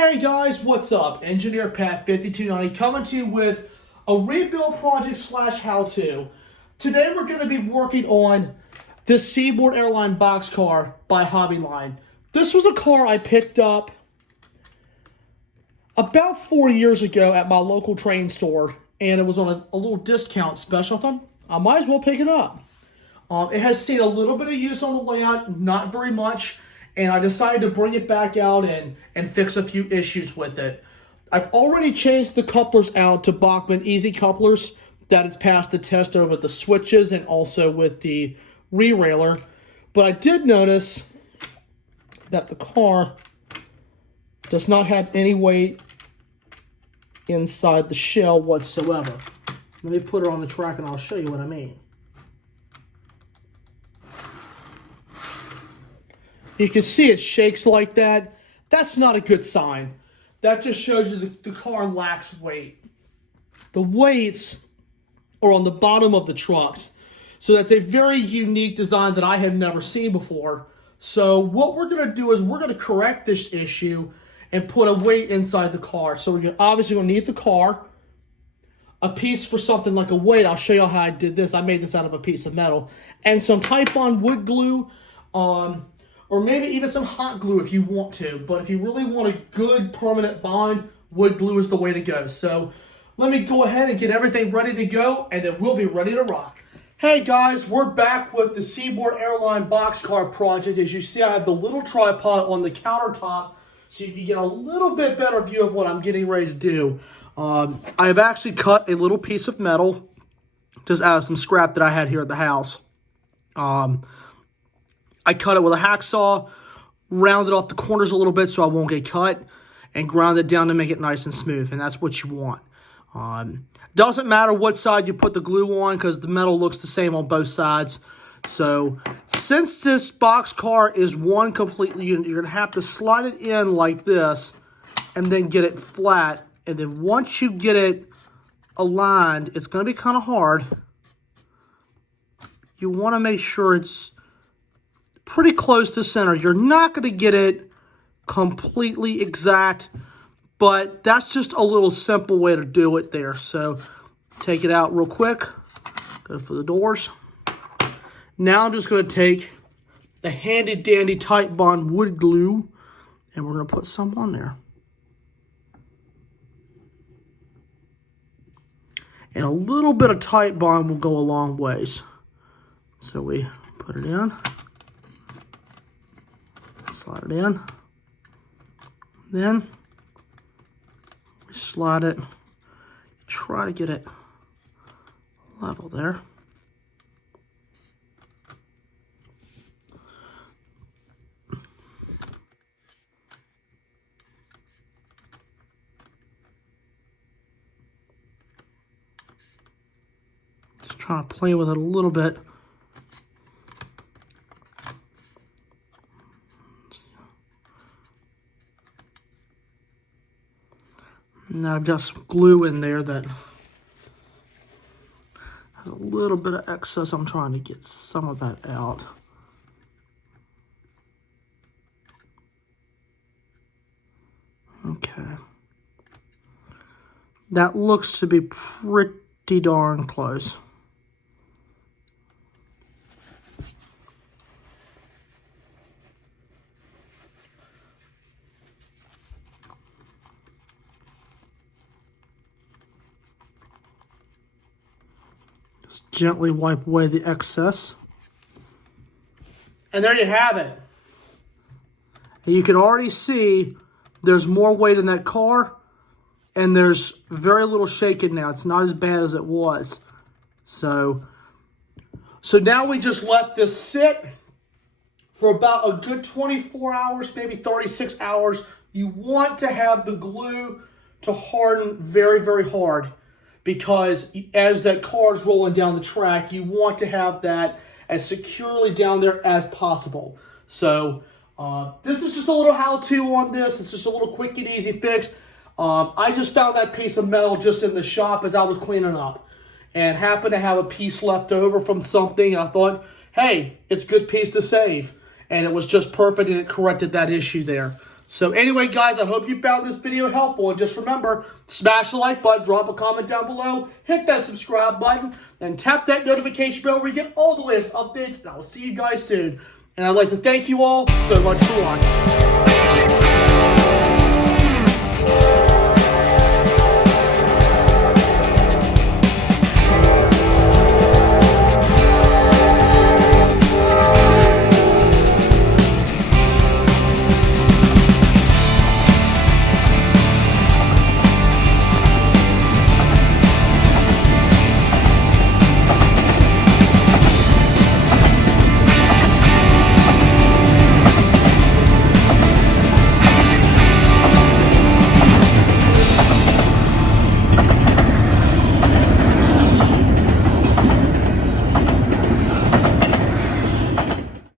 Hey guys, what's up? Engineer Pat 5290 coming to you with a rebuild project slash how-to. Today we're going to be working on this Seaboard Airline Boxcar by Hobbyline. This was a car I picked up about 4 years ago at my local train store, and it was on a little discount special. I thought I might as well pick it up. It has seen a little bit of use on the layout, not very much. And I decided to bring it back out and fix a few issues with it. I've already changed the couplers out to Bachmann Easy couplers. That has passed the test over the switches and also with the re-railer. But I did notice that the car does not have any weight inside the shell whatsoever. Let me put it on the track and I'll show you what I mean. You can see it shakes like that. That's not a good sign. That just shows you the car lacks weight. The weights are on the bottom of the trucks. So that's a very unique design that I have never seen before. So what we're going to do is we're going to correct this issue and put a weight inside the car. So we're obviously going to need the car, a piece for something like a weight. I'll show you how I did this. I made this out of a piece of metal. And some Type-On wood glue, or maybe even some hot glue if you want to. But if you really want a good permanent bond, wood glue is the way to go. So let me go ahead and get everything ready to go, and then we'll be ready to rock. Hey guys, we're back with the Seaboard Airline Boxcar project. As you see, I have the little tripod on the countertop so you can get a little bit better view of what I'm getting ready to do. I have actually cut a little piece of metal just out of some scrap that I had here at the house. I cut it with a hacksaw, rounded off the corners a little bit so I won't get cut, and ground it down to make it nice and smooth, and that's what you want. Doesn't matter what side you put the glue on because the metal looks the same on both sides. So since this boxcar is one completely unit, you're going to have to slide it in like this and then get it flat. And then once you get it aligned, it's going to be kind of hard. You want to make sure it's pretty close to center. You're not going to get it completely exact, but that's just a little simple way to do it there. So take it out real quick, go for the doors. Now I'm just going to take the handy dandy Type-Bond wood glue and we're going to put some on there. And a little bit of Type-Bond will go a long ways. So we put it in. Slide it in, then we slide it, try to get it level there. Just trying to play with it a little bit. Now I've got some glue in there that has a little bit of excess. I'm trying to get some of that out. Okay. That looks to be pretty darn close. Just gently wipe away the excess. And there you have it. And you can already see there's more weight in that car and there's very little shaking now. It's not as bad as it was. So now we just let this sit for about a good 24 hours, maybe 36 hours. You want to have the glue to harden very, very hard, because as that car is rolling down the track, you want to have that as securely down there as possible. So this is just a little how-to on this. It's just a little quick and easy fix. I just found that piece of metal just in the shop as I was cleaning up and happened to have a piece left over from something. And I thought, hey, it's a good piece to save. And it was just perfect and it corrected that issue there. So anyway, guys, I hope you found this video helpful. And just remember, smash the like button, drop a comment down below, hit that subscribe button, and tap that notification bell where you get all the latest updates. And I will see you guys soon. And I'd like to thank you all so much for watching.